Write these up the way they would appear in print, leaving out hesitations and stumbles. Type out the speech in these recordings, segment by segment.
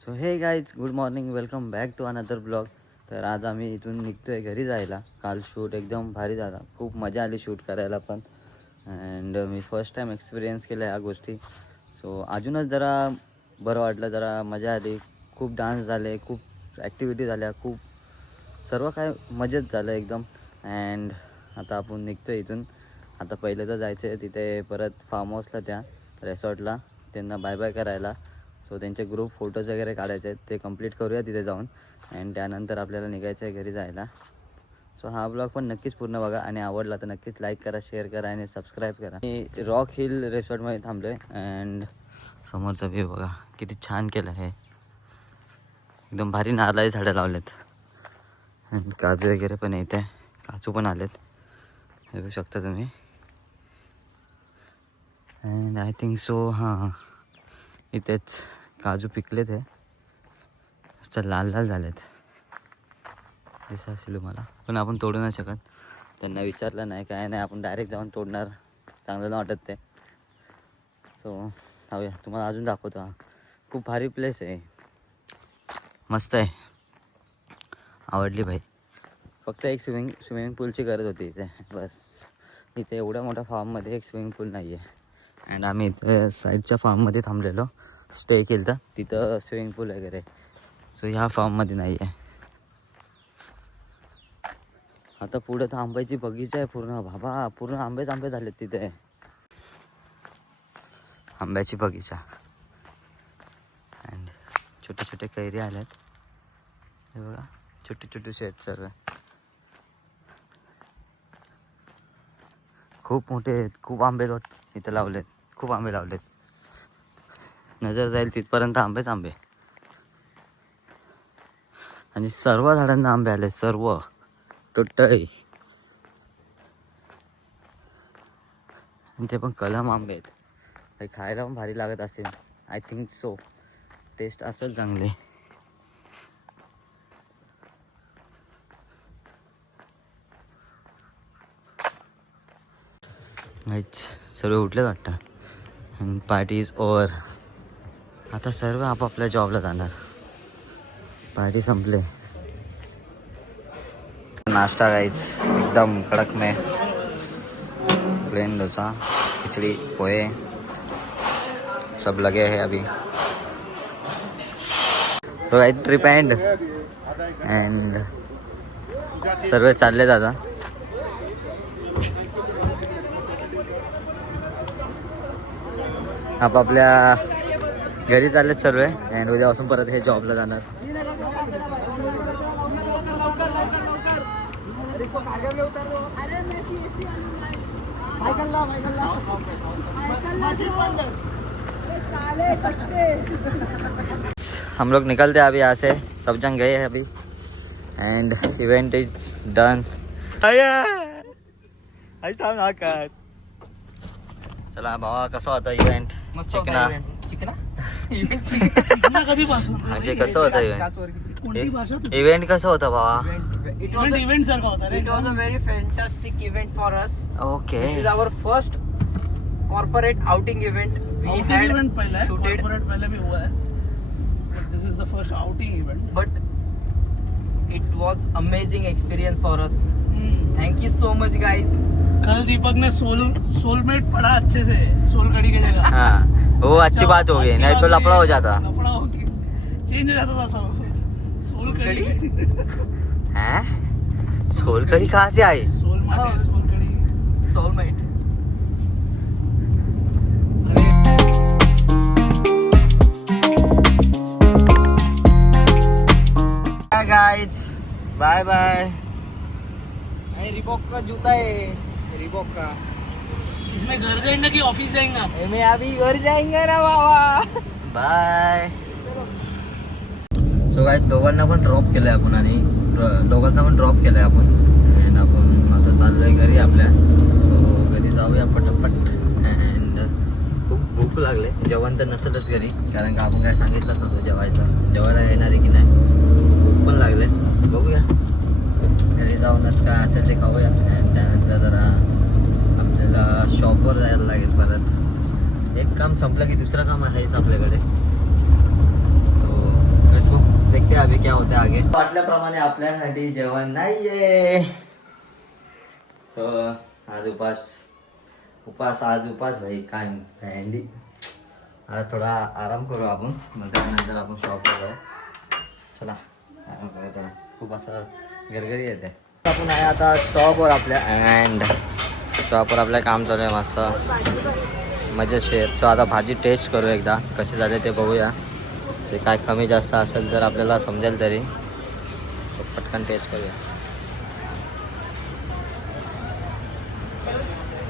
So hey guys good morning, welcome back to another blog. तर आज आम्ही इथून निघतो आहे घरी जायला. काल शूट एकदम भारी झाला, खूप मजा आली शूट करायला पण. And me first time experience केलं ह्या गोष्टी. सो अजूनच जरा बरं वाटलं, जरा मजा आली. खूप डान्स झाले, खूप ॲक्टिव्हिटी झाल्या, खूप सर्व काय मजेत झालं एकदम. अँड आता आपण निघतो इथून. आता पहिलं तर जायचं आहे तिथे परत फार्म हाऊसला, त्या रेसॉर्टला त्यांना बाय बाय करायला. सो त्यांचे ग्रुप फोटोज वगैरे काढायचे आहेत, ते कंप्लीट करूया तिथे जाऊन. अँड त्यानंतर आपल्याला निघायचं आहे घरी जायला. सो हा ब्लॉग पण नक्कीच पूर्ण बघा आणि आवडला तर नक्कीच लाईक करा, शेअर करा आणि सबस्क्राईब करा. मी रॉक हिल रेसॉर्टमध्ये थांबलो आहे. अँड समोरचा व्ह्यू बघा किती छान केलं आहे. एकदम भारी नारळाची झाडं लावलेत आणि काजू वगैरे पण येत आहे, काजू पण आलेत, हे बघू शकता तुम्ही. अँड आय थिंक सो हां इथेच काजू पिकलेत आहे, मस्त लाल लाल झालेत. दिसत असेल तुम्हाला, पण आपण तोडू नाही शकत. त्यांना विचारलं नाही काय नाही, आपण डायरेक्ट जाऊन तोडणार, चांगलं नाही वाटत ते. सो जाऊया, तुम्हाला अजून दाखवतो. हा खूप भारी प्लेस आहे, मस्त आहे, आवडली भाई. फक्त एक स्विमिंग पूलची गरज होती इथे, बस. इथे एवढ्या मोठ्या फार्ममध्ये एक स्विमिंग पूल नाही आहे. अँड आम्ही इथे साईडच्या फार्ममध्ये थांबलेलो, स्टे केलं तर तिथं स्विमिंग पूल वगैरे. सो ह्या फार्ममध्ये नाही आहे. आता पुढं तर आंब्याची बगीचा आहे पूर्ण, बाबा पूर्ण आंबे झालेत तिथे. आंब्याची बगीचा अँड छोटे छोटे कैरी आल्यात, हे बघा छोटे छोटे शेत सर्व. खूप मोठे आहेत, खूप आंबे इथं लावलेत, खूप आंबे लावलेत. नजर जाईल तिथपर्यंत आंबेच आंबे. आणि सर्व झाडांना आंबे आले, सर्व टोटल. आणि ते पण कलम आंबे आहेत. काही खायला पण भारी लागत असेल, आय थिंक सो. टेस्ट असेल चांगले. नाहीच, सर्व उठले वाटतं. And party is over. आता सर्व आपापल्या जॉबला जाणार, पार्टी संपले. नाश्ता गाइस एकदम कड़क में, प्लेन डोसा, खिचड़ी, पोहे सब लगे हैं अभी. So guys trip end and सर्व चालले दादा. आपापल्या घरी चाललेत सर्व. अँड उद्यापासून परत हे जॉबला जाणार. हम लोग निकलते हैं अभी यहाँ से, सब जन गए हैं अभी. End event is done. चला भावा, कसा होता इव्हेंट? चिकना म्हणजे कसं होता इव्हेंट? इव्हेंट कसं होता भावा? It was a very fantastic event for us. Okay. This is our first corporate outing event. We had shooted, पहले भी हुआ है. This is the first outing event. but it was amazing experience for us. Thank you so much, guys. कल दीपक ने soulmate पढ़ा अच्छे से, soul कड़ी की जगह. हाँ वो अच्छी बात हो गई, नहीं तो लफड़ा हो जाता. लफड़ा हो गया, चेंज हो जाता था सब. सोल कड़ी हैं? सोलकड़ी कहाँ से आई? Sol kadhi. Soulmate. Guys bye bye. Reebok का जूता है, रिबॉक का. इसमें घर जाएंगे कि ऑफिस जाएंगा? मैं अभी घर जाएंगे ना बाबा. बाय. सो गाइस दोघांना पण ड्रॉप केलंय आपण आणि दोघांना पण ड्रॉप केलंय आपण. अँड आपण आता चाललोय घरी आपल्या. सो घरी जाऊया पटापट. अँड खूप भूक लागले. जेवण तर नसेलच घरी, कारण का आपण काय सांगितलं नव्हतं जेवायचं. जेवायला येणार आहे की नाही, भूक पण लागले. बघूया घरी जाऊनच काय असेल ते खाऊया. अँड त्यानंतर जरा आपल्याला शॉपवर जायला लागेल परत. एक काम संपलं की दुसरं काम आहेच आपल्याकडे. सो क्या होते आगे. वाटल्याप्रमाणे आपल्यासाठी जेवण नाहीये. सो आज उपास भाई काय भेंडी. आता थोडा आराम करू आपण, नंतर आपण शॉपवर जाऊ. चला आराम करूया थोडा, खूप असं गरगरी येते. आपण आहे आता शॉपवर आपल्या, अँड शॉपवर आपल्या काम चालू आहे मस्त मजेशीर. सो आता भाजी टेस्ट करू एकदा कसे झाले ते बघूया. ते काय कमी जास्त असेल तर आपल्याला समजेल तरी. पटकन टेस्ट करूया.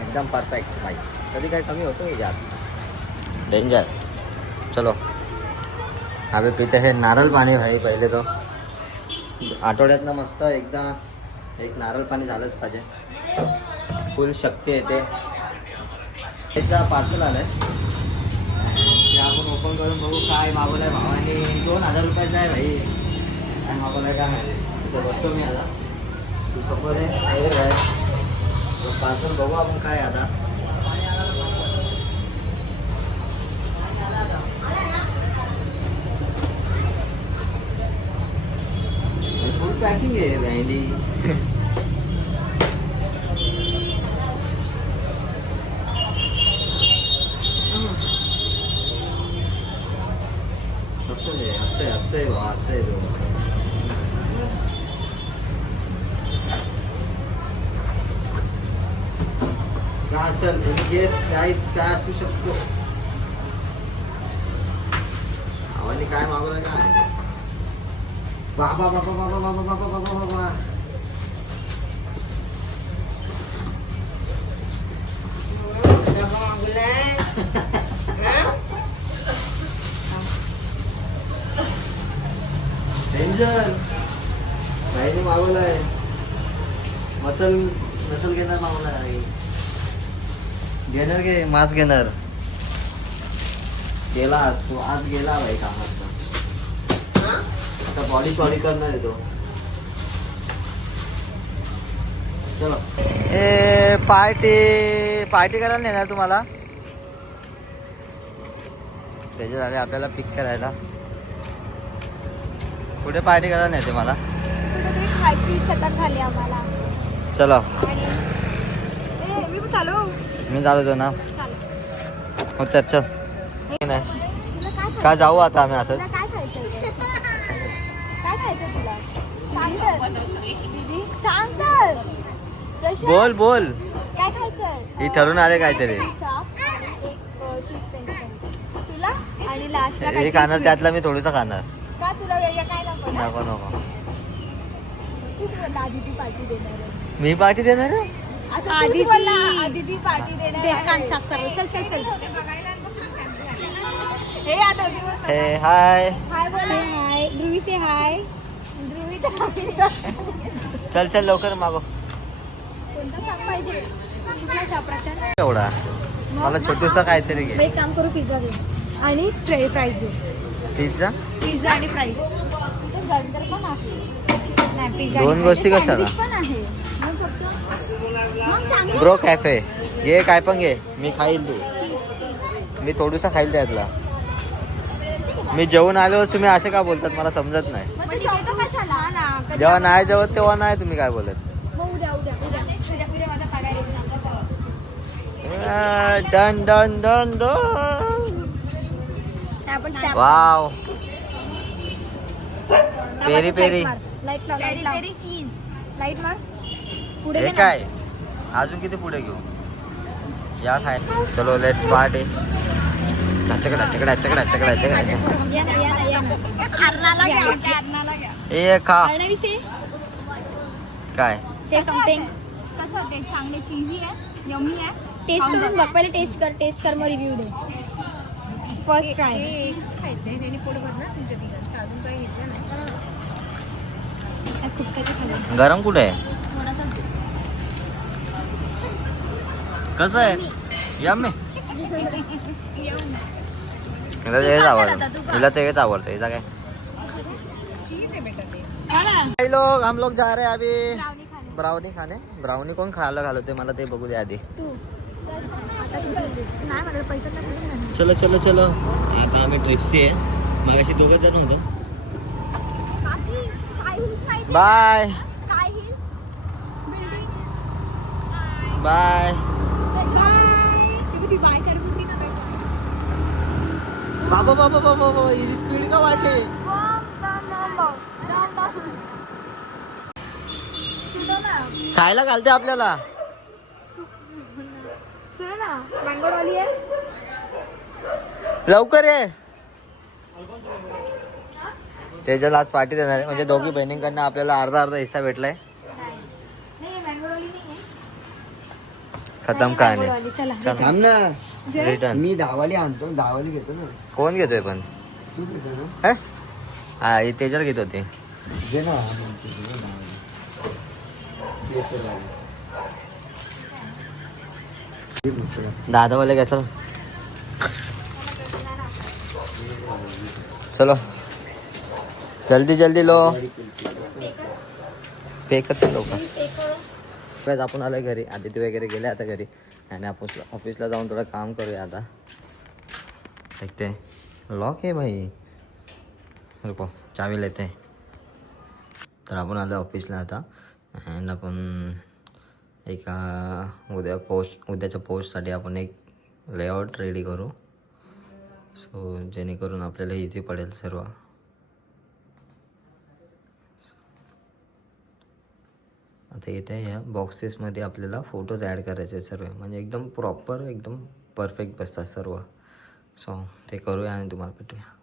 एकदम परफेक्ट भाई. कधी काय कमी होतो यात डेंजर. चलो अबे पिते हे नारळ पाणी भाई. पहिले तो आठवड्यातनं मस्त एकदा एक नारळ पाणी झालंच पाहिजे. फुल शक्ती येते. त्याचा पार्सल आलं आहे ते आपण ओपन करून बघू काय मागवलं आहे भावाने. 2000 रुपयाचं आहे भाई. काय मागवलं आहे काय माहिती. तिथे बसतो मी आता. तू समोर आहे पार्सल बघू आपण काय आता. फुल पॅकिंग आहे भाईनी. असं आहे बा, असं आहे तो. काय असेल गेस काहीच काय असू शकतो. आवानी काय मागवलं काय. बाबा बाबा बाबा बाबा बाबा बाबा बाबा. डेंजर भाईने मागवलाय. मसल घेणार मागवलाय. घेणार घे मास घेणार. गेला तू आज गेला भाई कामात. आता बॉडी करणार आहे तो. चलो ए पार्टी करायला नेणार तुम्हाला. त्याचे झाले आपल्याला पिक करायला. कुठे पार्टी करायला नेते मला. खायची चटक झाली आम्हाला. चलो मी मी चालवतो ना. हो तर चल. नाही का जाऊ आता आम्ही असंच. काय खायचं काय खायचं तुला सांग तर. दीदी सांग तर. प्रश्न बोल काय खायचं. ही ठरून आले काहीतरी. तुला आणि लास्टला हे खाणार त्यातलं मी थोडंसं खाणार. का तुला वेगळं काय नको. नको तू दादी ती पार्टी देणार आहे. मी पार्टी देणार आहे. आधी ती पार्टी देणार. कान साफ कर. चल हे आता हे हाय हाय बोल. हाय ध्रुवी से हाय. ध्रुवी चल लवकर मागो. कोणता सांग पाहिजे तुला प्रश्न. एवढा मला छोटूसा काहीतरी घे. एक काम करू पिझ्झा घे आणि फ्राईज घे. पिझ्झा आणि फ्राईज. बर्गर पण आहे. नाही पिझ्झा दोन गोष्टी कशाला. पण आहे. ब्रो कॅफे घे. काय पण घे मी खाईल. तू मी थोडूसा खाईल त्यातला. मी जेवून आलो तुम्ही असे का बोलतात मला समजत नाही. जेव्हा नाही जेवत तेव्हा नाही तुम्ही काय बोलत. Done done done done. Wow peri peri. Peri cheese light मार. पुढे हे काय अजून किती पुढे घेऊ. या खाय. चलो लेट्स पार्टी. ए खा काय. कसं होते चांगले चीजी आहे. यम्मी आहे. टेस्ट करून बघ पहिले. टेस्ट कर मग रिव्ह्यू दे. First try. खायचंय त्याने पोट भरणार तुमच्या तिघांचं. अजून काही घेतलं नाही. खूप काही गरम कुठे आहे. कसं आहे. यम्मी. तेच आवडतं. तुला तेच आवडतं. हिला काय. लोग हम लोग जा रहे हैं अभी ब्राउनी खाने. ब्राउनी कोण खायला घालवते मला ते बघू दे आधी. चलो आता आम्ही ट्रिप्सी आहे. मग अशी 2 जण होतो. Bye Sky Hill building bye ती बाय कर होती ना पैसा बाबा बाबा बाबा बाबा ही स्पीड का वाढली सुनो ना खायला घालते आपल्याला सुनो ना मँगो डॉली आहे लवकर ये त्याच्याला आज पार्टी देणार आहे म्हणजे दोघी बहिणींकडनं आपल्याला अर्धा अर्धा हिस्सा भेटलाय नाही मँगो डॉली नाही आहे खतम कहाणी डॉली चला थांब ना रिटर्न मी धावाली आणतो धावाली घेतो ना कोण घेतोय पण तू घेतो ना हे? हा हे त्याच्यावर घेत होते घे ना आमची घे ना धावाली. घे चला. घे मिसळ. दादावाले काय चल चलो जल्दी जल्दी लो पे कर सर लवकर आपण आलोय घरी आदिती वगैरे गेले आता घरी आणि आपण ऑफिसला जाऊन थोडं काम करूया आता देखते लॉक आहे भाई रुको चावी लेते तर आपण आलो ऑफिसला आता अँड आपण एका उद्याच्या पोस्टसाठी आपण एक लेआउट रेडी करू सो जेणेकरून आपल्याला इझी पडेल सर्व आता इथे या बॉक्सेसमध्ये आपल्याला फोटोज ॲड करायचे सर्व म्हणजे एकदम प्रॉपर एकदम परफेक्ट बसतात सर्व सो ते करूया आणि तुम्हाला भेटूया